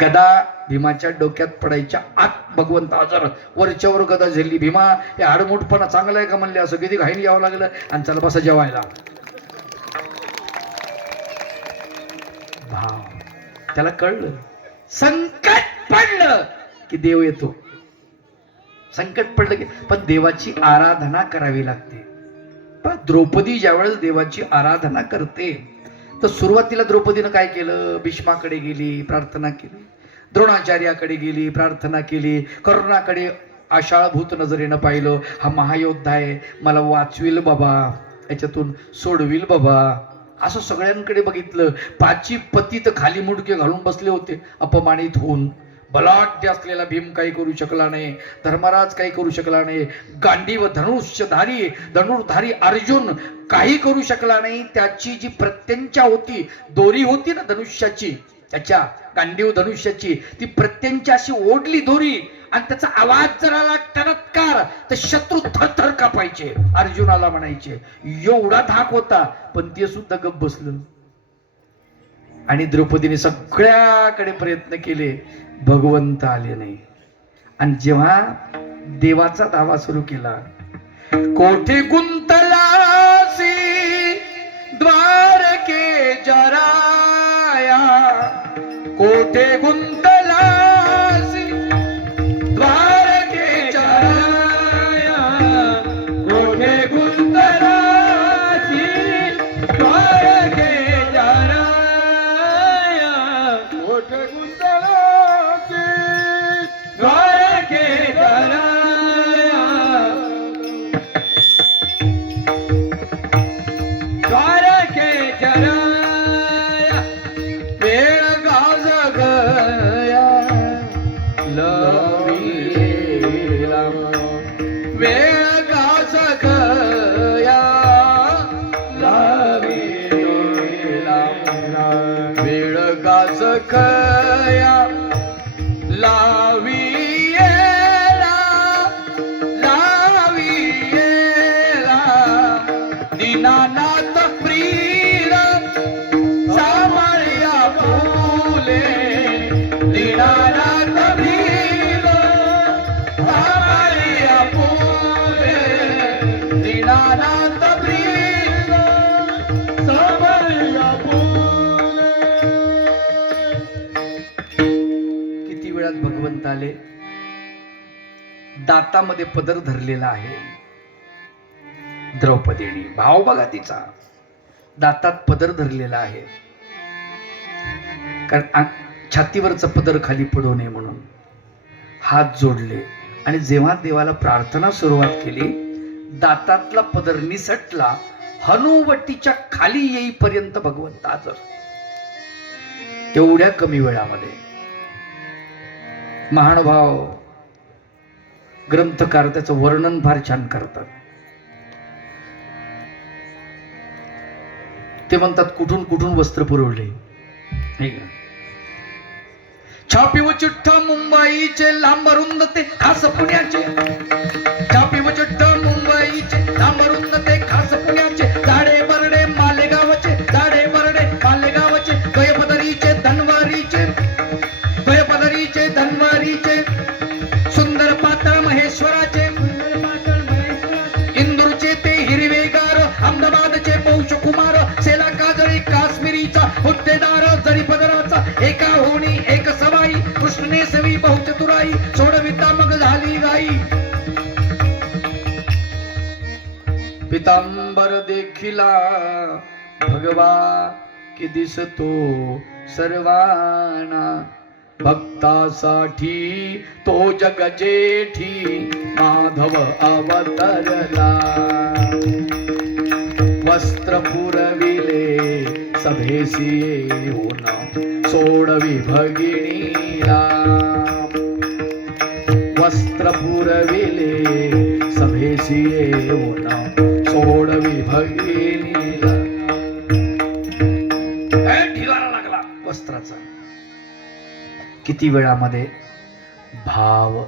गदा भीमाच्या डोक्यात पडायच्या आत भगवंत हजर. वरच्यावर गदा झेलली. भीमा हे आडमुठपणा चांगला आहे का म्हणले. असं किती घाईन यावं लागलं आणि चला बसा जेवायला. भाव त्याला कळलं. संकट पडलं की देव येतो. संकट पडलं की पण देवाची आराधना करावी लागते. पण द्रौपदी ज्यावेळेस देवाची आराधना करते तर सुरुवातीला द्रौपदीनं काय केलं. भीष्माकडे गेली, प्रार्थना केली. द्रोणाचार्याकडे गेली, प्रार्थना केली. करुणाकडे आशाळभूत नजरेनं पाहिलं. हा महायोद्धा आहे, मला वाचविल बाबा, याच्यातून सोडविल बाबा. असं सगळ्यांकडे बघितलं. पाची पती तर खाली मुडके घालून बसले होते अपमानित होऊन. बलाढ्य असलेला भीम काही करू शकला नाही. धर्मराज काही करू शकला नाही. गांडीव धनुर्धारी अर्जुन काही करू शकला नाही. त्याची जी प्रत्यंचा होती, दोरी होती ना धनुष्याची, त्याच्या गांडीव धनुष्याची, ती प्रत्यंचा अशी ओढली दोरी आणि त्याचा आवाज जर आला टनत्कार तर शत्रू थरथर कापायचे. अर्जुनाला म्हणायचे. एवढा धाक होता पण ते सुद्धा गप्प बसलं. आणि द्रौपदीने सगळ्याकडे प्रयत्न केले, भगवंत आले नाही. आणि जेव्हा देवाचा दावा सुरू केला, कोठे गुंतलासी द्वारके जराया, कोठे गुंतलासी द्वारके जराया, कोठे गुंतलासी द्वारके जराया, कोठे गुंतलासी द्वारके जराया, द्वारके जराया, वेळ गाज गया लवीला, वेळ गाज गया लवीला, वेळ गाज गया लावियेला, लावियेला, दीनानाथ प्रिय सामळ्या फुले, दीनानाथ प्रिय सामळ्या फुले, दीनानाथ प्रिय सामळ्या फुले. किती वेळात भगवंत आले. दातामध्ये पदर धरलेला आहे द्रौपदीने. भाव बघा तिचा, दातात पदर धरलेला आहे. कारण छातीवरचा पदर खाली पडू नये म्हणून हात जोडले. आणि जेव्हा देवाला प्रार्थना सुरुवात केली, दातातला पदर निसटला. हनुवटीच्या खाली येईपर्यंत भगवंत हजर. एवढ्या कमी वेळामध्ये महानुभाव ग्रंथकार त्याचं वर्णन फार छान करतात. ते म्हणतात कुठून कुठून वस्त्र पुरवले. छापी व चिठ्ठा मुंबईचे, लांब रुंद ते खास पुण्याचे. छापी व चिठ्ठा मुंबईचे, लांब रुंद ते खास पुण्याचे. जाडे बरडे मालेगावचे, जाडे बरडे मालेगावचे. गयपदरीचे धनवारीचे, गयपदरीचे धनवारीचे. सुंदर पातळ महेश्वराचे, इंदूरचे ते हिरवेगार. अहमदाबादचे पौष कुमार. सेला काजळी काश्मीरीचा हुद्देदार. जरी पदराचा एका होणी एक सवाई. कृष्णने सवी बहुचतुराई, सोडविता मग झाली गाई. पितांबर देखिला भगवा की दिसतो सर्वांना. भक्तासाठी तो जग जेठी माधव अवतरला. वस्त्र पुरविले सभेसी येऊन, सोडवी भगिनीला. वस्त्र पुरविले सभेसी येऊन, सोडवी भगिनीला. ढिगारा लागला वस्त्राचा. किती वेळामध्ये भाव.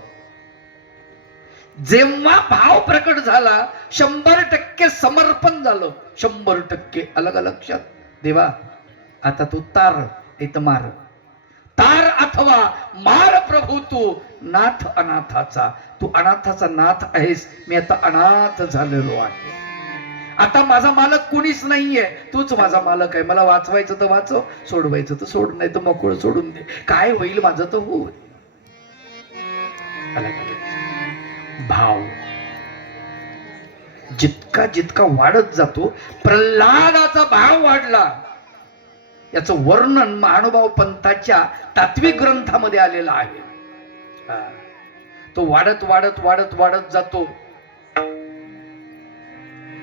जेव्हा भाव प्रकट झाला 100% समर्पण झालं. 100% अलग लक्षात. देवा आता तू तार इथं मार, तार आता अथवा मार प्रभू तू नाथ अनाथाचा. तू अनाथाचा नाथ आहेस, मी आता अनाथ झालेलो आहे. आता माझा मालक कुणीच नाहीये, तूच माझा मालक आहे. मला वाचवायचं तर वाचव, सोडवायचं तर सोड, नाही तर मोकळं सोडून दे. काय होईल माझं तर होईल. भाव जितका जितका वाढत जातो, प्रल्हादाचा भाव वाढला. याचं वर्णन महानुभाव पंथाच्या तात्विक ग्रंथामध्ये आलेलं आहे. तो वाढत वाढत वाढत वाढत जातो.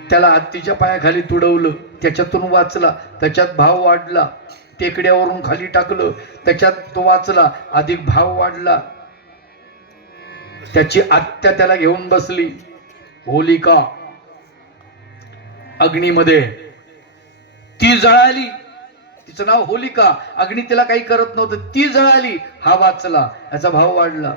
त्याला हत्तीच्या पायाखाली तुडवलं, त्याच्यातून वाचला, त्याच्यात भाव वाढला. टेकड्यावरून खाली टाकलं, त्याच्यात तो वाचला, अधिक भाव वाढला. त्याची आत्या त्याला घेऊन बसली, होलिका अग्नीमध्ये. ती जळाली, तिचं नाव होलिका. अग्नी तिला काही करत नव्हतं, ती जळाली, हा वाचला, याचा भाव वाढला.